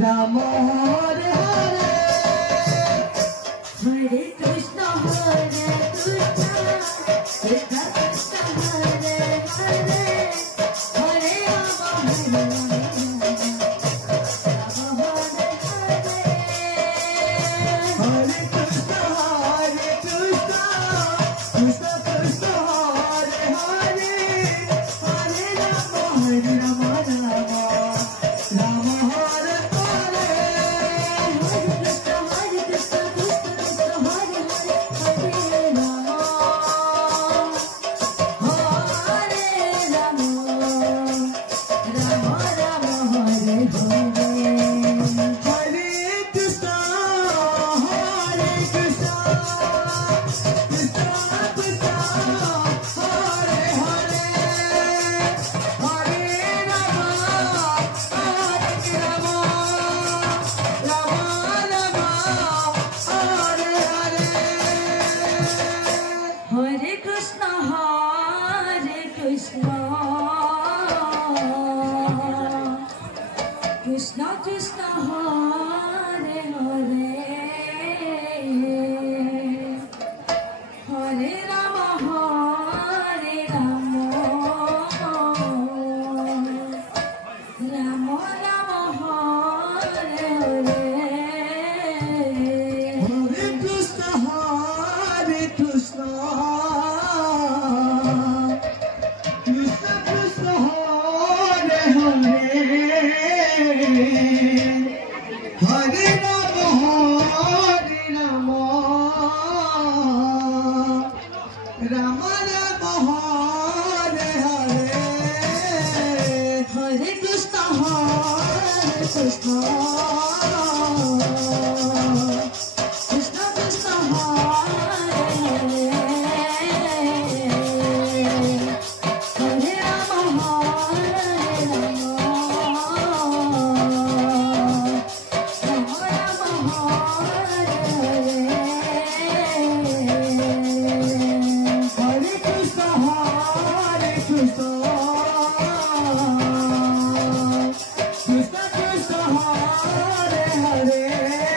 Ram Hare Hare Hare Krishna Krishna Krishna Hare Hare Hare Ram Hare Krishna Krishna Hare Hare Hare Ram Ram Ram Hare Hare Hare Krishna Krishna Krishna Hare Hare Hare Ram Ram Ram Hare Hare Hare Krishna Krishna Krishna Krishna Hare Hare Hare Ram Krishna Krishna Hare Hare